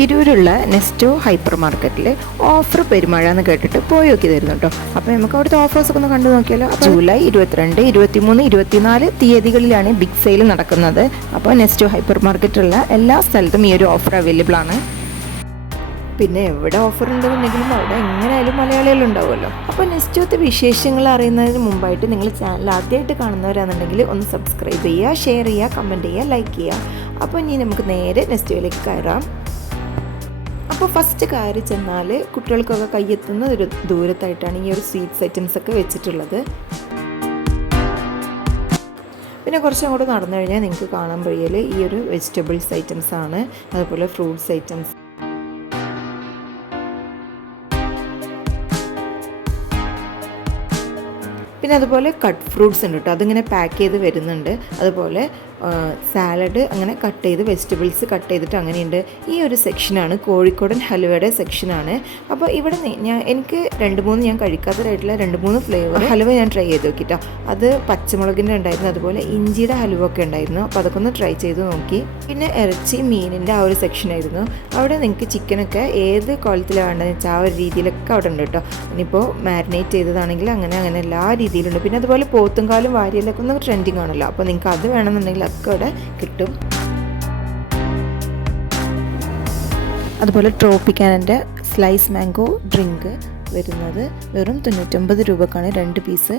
തിരൂരുള്ള Nesto hyper മാർക്കറ്റിൽ offer പെരുമഴ എന്ന് കേട്ടിട്ട് പോയി നോക്കി തരുന്നു കേട്ടോ. അപ്പോൾ നമുക്ക് അവിടുത്തെ ഓഫേഴ്സൊക്കെ ഒന്ന് കണ്ടു നോക്കിയാലോ. ജൂലൈ ഇരുപത്തിരണ്ട് ഇരുപത്തിമൂന്ന് ഇരുപത്തിനാല് തീയതികളിലാണ് ബിഗ് സെയിൽ നടക്കുന്നത്. അപ്പോൾ നെസ്റ്റോ ഹൈപ്പർ മാർക്കറ്റുള്ള എല്ലാ സ്ഥലത്തും ഈ ഒരു ഓഫർ അവൈലബിൾ ആണ്. പിന്നെ എവിടെ ഓഫർ ഉണ്ടെന്നുണ്ടെങ്കിലും അവിടെ എങ്ങനെയായാലും മലയാളികൾ ഉണ്ടാവുമല്ലോ. അപ്പോൾ നെക്സ്റ്റത്തെ വിശേഷങ്ങൾ അറിയുന്നതിന് മുമ്പായിട്ട് നിങ്ങൾ ചാനൽ ആദ്യമായിട്ട് കാണുന്നവരാണെന്നുണ്ടെങ്കിൽ ഒന്ന് സബ്സ്ക്രൈബ് ചെയ്യുക ഷെയർ ചെയ്യുക കമന്റ് ചെയ്യുക ലൈക്ക് ചെയ്യുക. അപ്പോൾ ഇനി നമുക്ക് നേരെ നെസ്റ്റോയിലേക്ക് കയറാം. അപ്പോൾ ഫസ്റ്റ് കയറി ചെന്നാൽ കുട്ടികൾക്കൊക്കെ കയ്യെത്തുന്ന ഒരു ദൂരത്തായിട്ടാണ് ഈ ഒരു സ്വീറ്റ്സ് ഐറ്റംസ് ഒക്കെ വെച്ചിട്ടുള്ളത്. പിന്നെ കുറച്ച് അങ്ങോട്ട് നടന്നു കഴിഞ്ഞാൽ നിങ്ങൾക്ക് കാണാൻ കഴിയൽ ഈ ഒരു വെജിറ്റബിൾസ് ഐറ്റംസ് ആണ്. അതുപോലെ ഫ്രൂട്ട്സ് ഐറ്റംസ് പിന്നെ അതുപോലെ കട്ട് ഫ്രൂട്ട്സ് ഉണ്ട് കേട്ടോ. അതിങ്ങനെ പാക്ക് ചെയ്ത് വരുന്നുണ്ട്. അതുപോലെ സാലഡ് അങ്ങനെ കട്ട് ചെയ്ത് വെജിറ്റബിൾസ് കട്ട് ചെയ്തിട്ട് അങ്ങനെയുണ്ട്. ഈ ഒരു സെക്ഷനാണ് കോഴിക്കോടൻ ഹലുവയുടെ സെക്ഷനാണ് അപ്പോൾ ഇവിടെ ഞാൻ എനിക്ക് രണ്ട് മൂന്ന് ഞാൻ കഴിക്കാത്തതായിട്ടുള്ള രണ്ട് മൂന്ന് ഫ്ലേവർ ഹലുവ ഞാൻ ട്രൈ ചെയ്ത് നോക്കിട്ടോ. അത് പച്ചമുളകിന്റെ ഉണ്ടായിരുന്നു അതുപോലെ ഇഞ്ചിയുടെ ഹലുവ ഒക്കെ ഉണ്ടായിരുന്നു. അപ്പോൾ അതൊക്കെ ഒന്ന് ട്രൈ ചെയ്ത് നോക്കി. പിന്നെ ഇറച്ചി മീനിന്റെ ആ ഒരു സെക്ഷനായിരുന്നു അവിടെ നിങ്ങൾക്ക് ചിക്കനൊക്കെ ഏത് ക്വാളിറ്റിയിലാണ് വേണ്ടതെന്ന് വെച്ചാൽ ആ ഒരു രീതിയിലൊക്കെ അവിടെ ഉണ്ട് കേട്ടോ. ഇനിയിപ്പോൾ മാരിനേറ്റ് ചെയ്തതാണെങ്കിൽ അങ്ങനെ അങ്ങനെ എല്ലാ രീതിയിലുണ്ട്. പിന്നെ അതുപോലെ പോത്തും കാലും വാരിയലൊക്കെ ഒന്ന് ട്രെൻഡിങ് ആണല്ലോ. അപ്പോൾ നിങ്ങൾക്ക് അത് വേണമെന്നുണ്ടെങ്കിൽ അതൊക്കെ ഇവിടെ കിട്ടും. അതുപോലെ ട്രോപ്പിക്കാനന്റെ സ്ലൈസ് മാംഗോ ഡ്രിങ്ക് വരുന്നത് വെറും തൊണ്ണൂറ്റൊമ്പത് രൂപക്കാണ് രണ്ട് പീസ്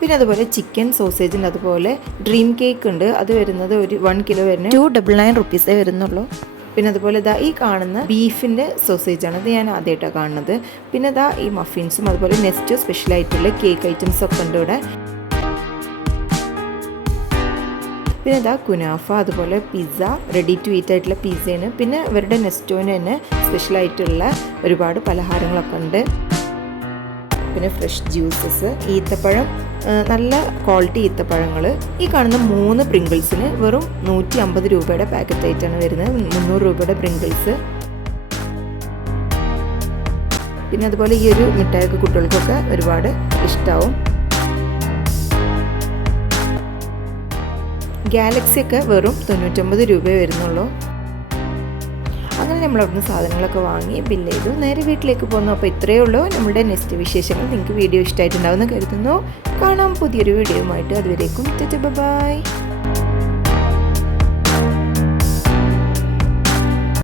പിന്നെ അതുപോലെ ചിക്കൻ സോസേജിന്റെ അതുപോലെ ഡ്രീം കേക്ക് ഉണ്ട്. അത് വരുന്നത് ഒരു വൺ കിലോ വരുന്നത് ടു ഡബിൾ നയൻ റുപ്പീസേ വരുന്നുള്ളൂ. പിന്നെ അതുപോലെ ഇതാ ഈ കാണുന്ന ബീഫിന്റെ ആണ്. ഇത് ഞാൻ ആദ്യമായിട്ടാണ് കാണുന്നത്. പിന്നെ ഇതാ ഈ മഫിൻസും അതുപോലെ നെക്സ്റ്റ് സ്പെഷ്യൽ ആയിട്ടുള്ള കേക്ക് ഐറ്റംസ് ഒക്കെ ഉണ്ട് ഇവിടെ. പിന്നെ ഇതാ കുനാഫ അതുപോലെ പിസ്സ റെഡി ടു ഈറ്റ് ആയിട്ടുള്ള പിസ്സയാണ് പിന്നെ ഇവരുടെ നെസ്റ്റോന് തന്നെ സ്പെഷ്യലായിട്ടുള്ള ഒരുപാട് പലഹാരങ്ങളൊക്കെ ഉണ്ട്. പിന്നെ ഫ്രഷ് ജ്യൂസസ് ഈത്തപ്പഴം നല്ല ക്വാളിറ്റി ഈത്തപ്പഴങ്ങൾ. ഈ കാണുന്ന മൂന്ന് പ്രിങ്കിൾസിന് വെറും നൂറ്റി അമ്പത് രൂപയുടെ പാക്കറ്റ് ആയിട്ടാണ് വരുന്നത്. മുന്നൂറ് രൂപയുടെ പ്രിങ്കിൾസ്. പിന്നെ അതുപോലെ ഈ ഒരു മിഠായിക്ക് കുട്ടികൾക്കൊക്കെ ഒരുപാട് ഇഷ്ടമാവും ഗാലക്സിയൊക്കെ വെറും തൊണ്ണൂറ്റൊമ്പത് രൂപയെ വരുന്നുള്ളൂ. അങ്ങനെ നമ്മൾ അവിടുന്ന് സാധനങ്ങളൊക്കെ വാങ്ങി ബില്ല് ചെയ്തു. നേരെ വീട്ടിലേക്ക് പോന്നു. അപ്പോൾ ഇത്രയേ ഉള്ളൂ. നമ്മുടെ നെക്സ്റ്റ് വിശേഷങ്ങൾ നിങ്ങൾക്ക് വീഡിയോ ഇഷ്ടമായിട്ടുണ്ടാവുമെന്ന് കരുതുന്നു. കാണാം പുതിയൊരു വീഡിയോ ആയിട്ട് അതുവരേക്കും ബൈ.